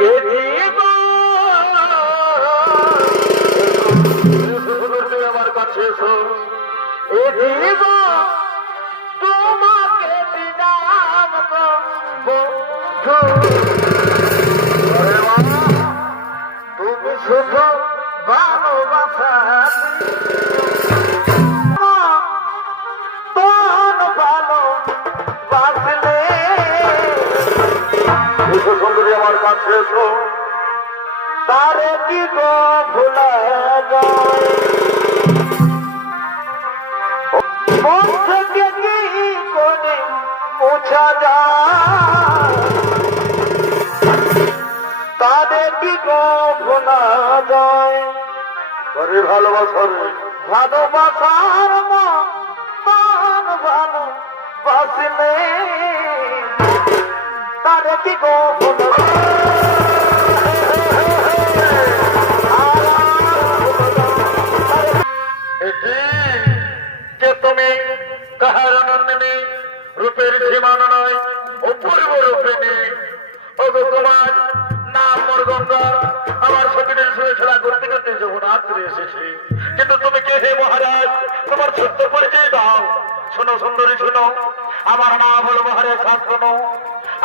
এ জীবন আমার কাছে এসো, এ জীবন তোমাকে দিলাম গো বন্ধু। তুমি শুধু ভালোবাসা ভালোবাসলে সুন্দরী আমার কাছে এসো, তারে কি গো ভুলা যায়, মন থেকে কি করে মুছা যায়, তারে কি গো ভুলা যায়। ঘরে ভালোবাসার ভালোবাসার মন ভালোবাসলে তারে কি গো ভুলা যে তুমি কাহার নন্দিনী, রূপের সীমানা নয় অপূর্ব রূপে নেই। ওগো তোমার নাম মোর গঙ্গা, আমার সতীদের শুয়ে খেলা করতে করতে যখন আত্রে এসেছি, কিন্তু তুমি কে হে মহারাজ, তোমার ছোট্ট পরিচয় দাও। শোনো সুন্দরী শোনো, আমার নাম হলো মহারাজ শান্তনু।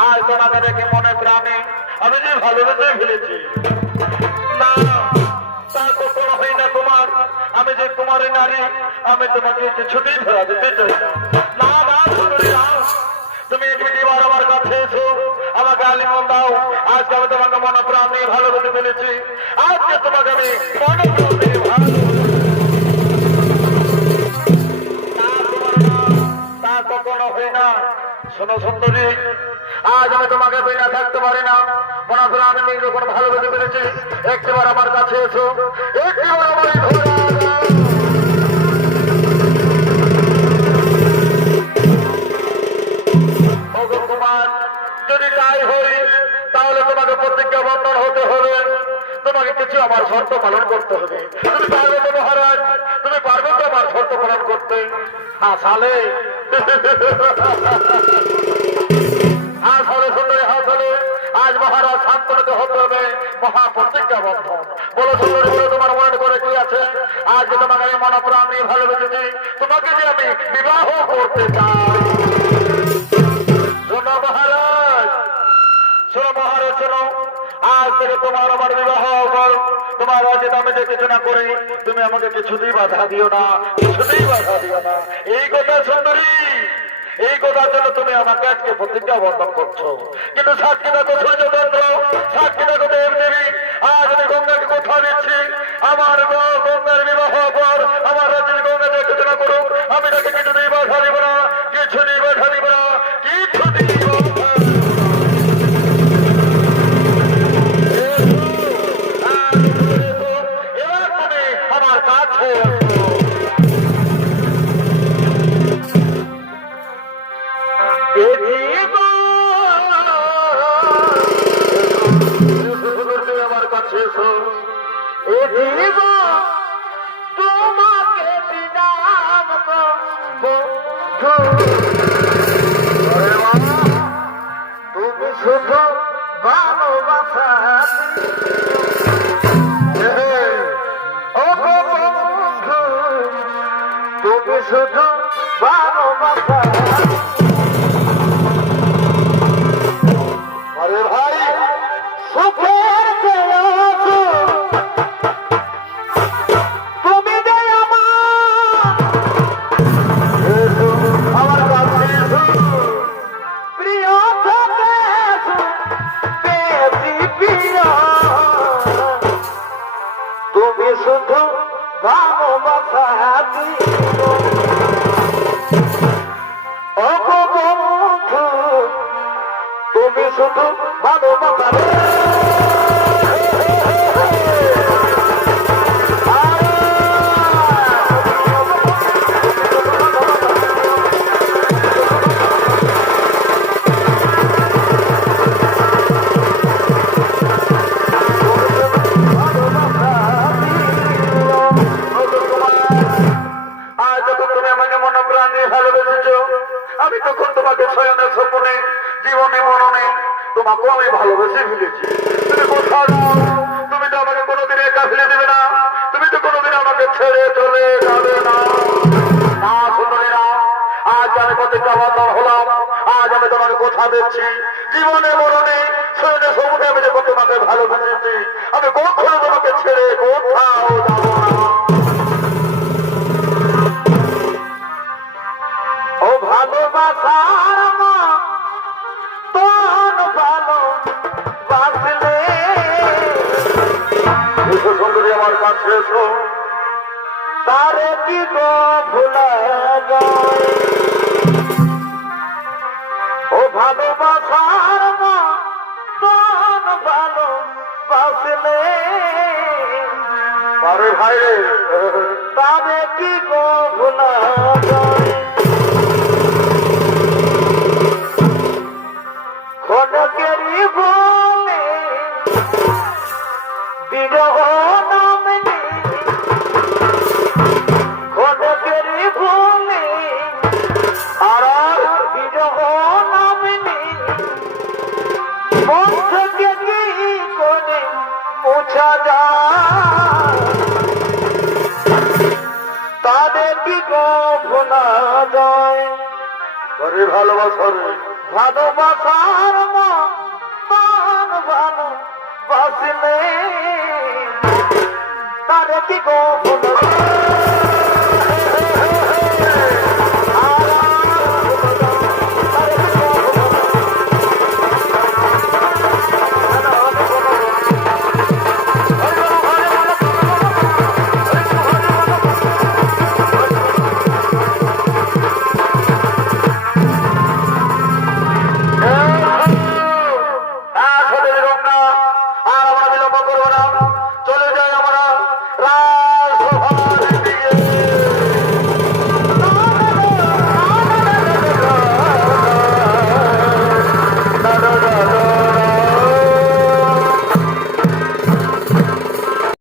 আর তোমাকে দেখে মনে প্রাণে আমি যে ভালোবেসে ফেলেছি, না তা কখনো হয় না তোমার। আমি যে তোমার নারী, আমি তোমাকে কিছুতেই ধরা দিতে চাই না। না সুন্দরী না, তুমি একবার আমার কাছে এসো, আমাকে আলিঙ্গন দাও। আজকে আমি তোমাকে মনে প্রাণ নিয়ে ভালোবেসে ফেলেছি, আজকে তোমাকে আমি মনে প্রাণ নিয়ে তা কখনো হয় না। শোনো সুন্দরী, আজ আমি তোমাকে বিনা থাকতে পারি না। মনে করো আমি নিজে যখন ভালোবেসে পেরেছি, একবার আমার কাছে এসো, একবার আমার কুমার। যদি তাই হই তাহলে তোমাকে প্রতিজ্ঞা বন্ধন হতে হবে, তোমাকে কিছু আমার শর্ত পালন করতে হবে। তুমি পারবে তো মহারাজ, তুমি পারবে তো আমার শর্ত পালন করতে? হাসালে হাসালে সুন্দরী হাসালে, আজ মহারাজ শান্তনুকে হতে হবে মহাপ্রতিজ্ঞা বন্ধন। বলো সুন্দরী, বলো তোমার মনে করে কি আছে? আজ যে তোমাকে আমি মনে প্রাণ নিয়ে ভালোবেসেছি, তোমাকে যে আমি বিবাহ করতে চাই। শোনো মহারাজ, শোনো মহারাজ, শোনো, আজ থেকে তোমার আমার বিবাহ করো। তোমার আজ আমি যে কিছু না করি, তুমি আমাকে কিছুতেই বাধা দিও না, কিছুতেই বাধা দিও না। এই কথা সুন্দরী, এই কথার জন্য তুমি আমাকে আজকে প্রতিজ্ঞা বন্ধন করছো। কিন্তু সাক্ষী দেখো সূর্যচন্দ্র, সাক্ষী দেখো দেব দেবী, আজ আমি গঙ্গাকে কথা দিচ্ছি, আমার গঙ্গার বিবাহ পর আমার রাজ্যের গঙ্গা যে কিছু না করুক, আমি তাকে কিছুতেই বাধা দিব না, কিছুতেই বাধা দিব না, কিছুতেই আমার কাছে আমার কাছে এসো, এ জীবন তোমাকে দিলাম গো বন্ধু। তুমি শুধু ভালোবাসা বন্ধু, তুমি শুধু ভালোবাসা। আরে ভাই সুখের তুমি যে আমার প্রিয় প্রিয়, তুমি শুধু ভালোবাসা বন্ধু, তুমি শুধু ভালোবাসা। আমি তখন তোমাকে শয়নের স্বপ্নে জীবনে মরণে তোমাকেও আমি ভালোবেসে ফেলেছি। তুমি কোথাও যাও, তুমি তো আমাকে কোনোদিন একা ফেলে দেবে না, তুমি তো কোনোদিন আমাকে ছেড়ে চলে যাবে না। না সুন্দরীরা, আজ আমি প্রতিজ্ঞা বন্ধন হলাম, আজ আমি তোমাকে কথা দিচ্ছি, জীবনে মরণে শরীরে সমুদ্রে আমি যখন তোমাকে ভালোবেসেছি, আমি কখনো তোমাকে ছেড়ে কোথাও যাবো না। ও ভালোবাসার মা তোর ভালো বাসলে এসো সুন্দরী আমার কাছে এসো, তারে কি গো ভোলা যায়। ও ভালোবাসার মা তোর ভালো বাসলে আরে ভাই রে, তারে কি গো ভোলা যায়। খনকেরি বলে বিরহ নামনি, খনকেরি বলে আর বিরহ নামনি, মন থেকে কি করে মোছা যায়। তাদের কি গো ভোলা যায়। আরে ভালোবাসার ভালোবাসার মা তোর ভালো বাসলে তারে কি গো